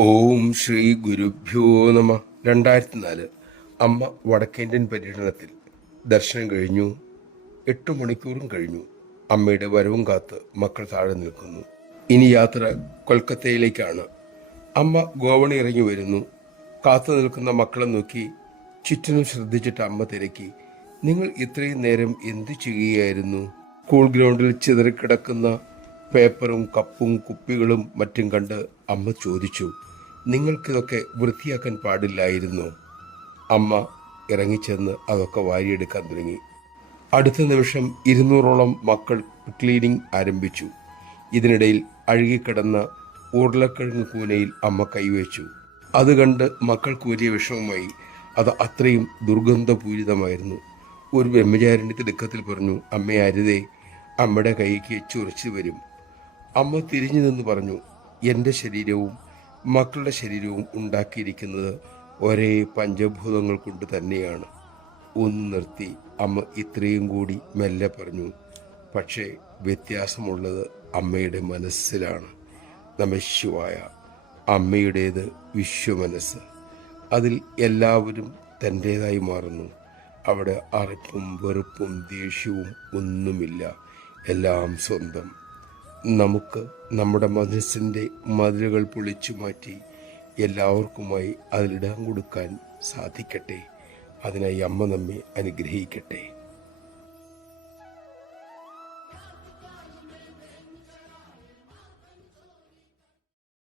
ഓം ശ്രീ ഗുരുഭ്യോ നമ. 2004 അമ്മ വടക്കേന്ത്യൻ പര്യടനത്തിൽ. ദർശനം കഴിഞ്ഞു. 8 മണിക്കൂറും കഴിഞ്ഞു. അമ്മയുടെ വരവും കാത്ത് മക്കൾ താഴെ നിൽക്കുന്നു. ഇനി യാത്ര കൊൽക്കത്തയിലേക്കാണ്. അമ്മ ഗോവണി ഇറങ്ങി വരുന്നു. കാത്തു നിൽക്കുന്ന മക്കളെ നോക്കി ചുറ്റിനും ശ്രദ്ധിച്ചിട്ട് അമ്മ തിരക്കി, നിങ്ങൾ ഇത്രയും നേരം എന്തു ചെയ്യുകയായിരുന്നു? സ്കൂൾ ഗ്രൗണ്ടിൽ ചിതറിക്കിടക്കുന്ന പേപ്പറും കപ്പും കുപ്പികളും മറ്റും കണ്ട് അമ്മ ചോദിച്ചു, നിങ്ങൾക്കിതൊക്കെ വൃത്തിയാക്കാൻ പാടില്ലായിരുന്നോ? അമ്മ ഇറങ്ങിച്ചെന്ന് അതൊക്കെ വാരിയെടുക്കാൻ തുടങ്ങി. അടുത്ത നിമിഷം 200ഓളം മക്കൾ ക്ലീനിങ് ആരംഭിച്ചു. ഇതിനിടയിൽ അഴുകിക്കിടന്ന ഉരുളക്കിഴങ്ങ് കൂനയിൽ അമ്മ കൈവച്ചു. അത് കണ്ട് മക്കൾ കൂരിയ വിഷമമായി. അത് അത്രയും ദുർഗന്ധപൂരിതമായിരുന്നു. ഒരു ബ്രഹ്മചാരിണി തിടുക്കത്തിൽ പറഞ്ഞു, അമ്മയെ അരുതേ, അമ്മയുടെ കൈക്ക് ചൊറിച്ചു വരും. അമ്മ തിരിഞ്ഞു നിന്ന് പറഞ്ഞു, എൻ്റെ ശരീരവും മക്കളുടെ ശരീരവും ഉണ്ടാക്കിയിരിക്കുന്നത് ഒരേ പഞ്ചഭൂതങ്ങൾ കൊണ്ട് തന്നെയാണ്. ഒന്ന് നിർത്തി അമ്മ ഇത്രയും കൂടി മെല്ലെ പറഞ്ഞു, പക്ഷേ വ്യത്യാസമുള്ളത് അമ്മയുടെ മനസ്സിലാണ്. നമഃശിവായ. അമ്മയുടേത് വിശ്വമനസ്സ്. അതിൽ എല്ലാവരും തൻ്റേതായി മാറുന്നു. അവിടെ അറപ്പും വെറുപ്പും ദേഷ്യവും ഒന്നുമില്ല. എല്ലാം സ്വന്തം. നമുക്ക് നമ്മുടെ മനസ്സിൻ്റെ മതിലുകൾ പൊളിച്ചു മാറ്റി എല്ലാവർക്കുമായി അതിലിടം കൊടുക്കാൻ സാധിക്കട്ടെ. അതിനായി അമ്മ നമ്മെ അനുഗ്രഹിക്കട്ടെ.